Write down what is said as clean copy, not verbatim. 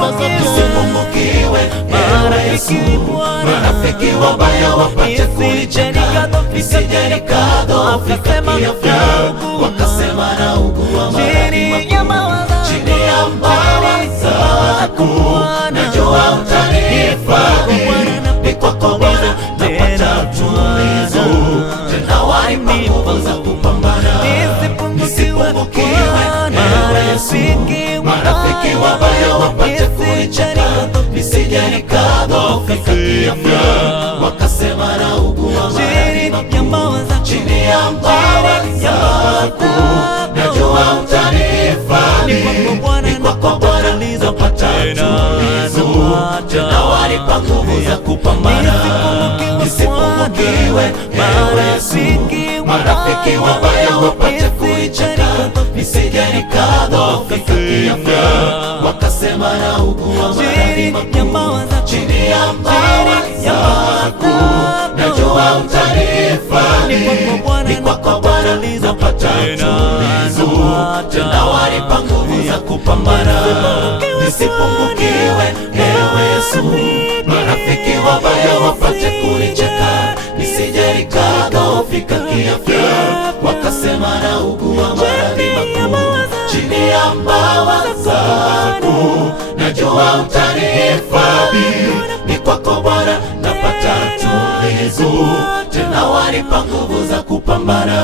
nisipungukiwe, ewe Yesu. Marafiki wabaya wapate kunicheka, nisije nikadhoofika kiafya, wakasema naugua maradhi makuu. Chini ya mbawa zako najua utanihifadhi, ni kwako Bwana napata tulizo, tena wanipa nguvu za kupambana. Nisipungukiwe, ewe Yesu. Marafiki wabaya wapate kunicheka, nisije nikadhoofika kiafya, wakasema naugua maradhi makuu. Chini ya mbawa zako najua utanihifadhi, ni kwako Bwana napata tulizo, tena wanipa nguvu za kupambana. Nisipungukiwe, ewe Yesu. Marafiki wabaya wapate kunicheka, nisije nikadhoofika kiafya, wakasema naugua maradhi makuu. Chini ya mbawa zako najua utanihifadhi, ni kwako Bwana napata tulizo, tena wanipa nguvu za kupambana. Nisipungukiwe, ewe Yesu. Marafiki wabaya wapate kunicheka, nisije nikadhoofika kiafya, wakasema naugua maradhi makuu. Chini ya mbawa zako najua utanihifadhi, ni kwako Bwana napata tulizo, tena wanipa nguvu za kupambana.